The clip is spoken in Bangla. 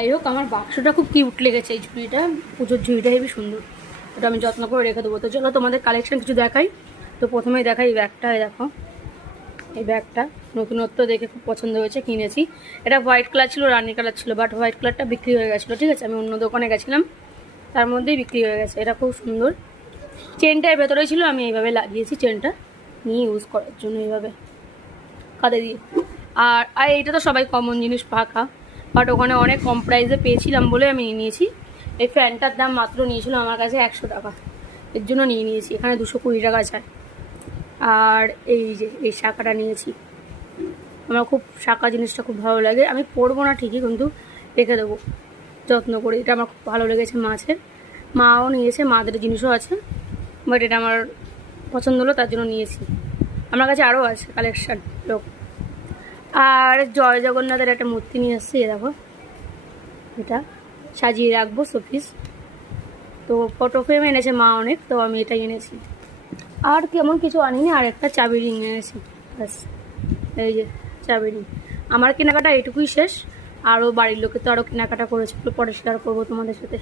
যাই হোক, আমার বাক্সটা খুব কিউট লেগেছে। এই ঝুড়িটা, পুজোর ঝুড়িটা হেবি সুন্দর। ওটা আমি যত্ন করে রেখে দেবো। তো চলো তোমাদের কালেকশন কিছু দেখাই। তো প্রথমেই দেখাই এই ব্যাগটা। দেখো এই ব্যাগটা নতুনত্ব দেখে খুব পছন্দ হয়েছে, কিনেছি। এটা হোয়াইট কালার ছিল, রানি কালার ছিল, বাট হোয়াইট কালারটা বিক্রি হয়ে গেছিলো। ঠিক আছে, আমি অন্য দোকানে গেছিলাম, তার মধ্যেই বিক্রি হয়ে গেছে। এটা খুব সুন্দর। চেনটার ভেতরেই ছিল, আমি এইভাবে লাগিয়েছি চেনটা নিয়ে ইউজ করার জন্য, এইভাবে কাঁধে দিয়ে। আর এইটা তো সবাই কমন জিনিস, পাখা। বাট ওখানে অনেক কম প্রাইসে পেয়েছিলাম বলে আমি নিয়ে নিয়েছি। এই ফ্যানটার দাম মাত্র নিয়েছিল আমার কাছে 100 টাকা, এর জন্য নিয়ে নিয়েছি। এখানে 220 টাকা চায়। আর এই যে এই শাখাটা নিয়েছি, আমার খুব শাখা জিনিসটা খুব ভালো লাগে। আমি পরবো না ঠিকই, কিন্তু রেখে দেবো যত্ন করে। এটা আমার খুব ভালো লেগেছে মাছের। মাও নিয়েছে, মাদের জিনিসও আছে, বাট এটা আমার পছন্দ হলো তার জন্য নিয়েছি। আমার কাছে আরও আছে কালেকশান লোক। আর জয় জগন্নাথের একটা মূর্তি নিয়ে এসেছি, দেখো এটা সাজিয়ে রাখবো শোপিস। তো ফটো ফ্রেম এনেছে মা অনেক, তো আমি এটাই এনেছি। আর কেমন কিছু আনিনি। আর একটা চাবি রিং এনেছি, ব্যাস। এই যে চাবি রিং। আমার কেনাকাটা এইটুকুই শেষ। আরও বাড়ির লোকে তো আরও কেনাকাটা করেছে, পরে শেয়ার করবো তোমাদের সাথে।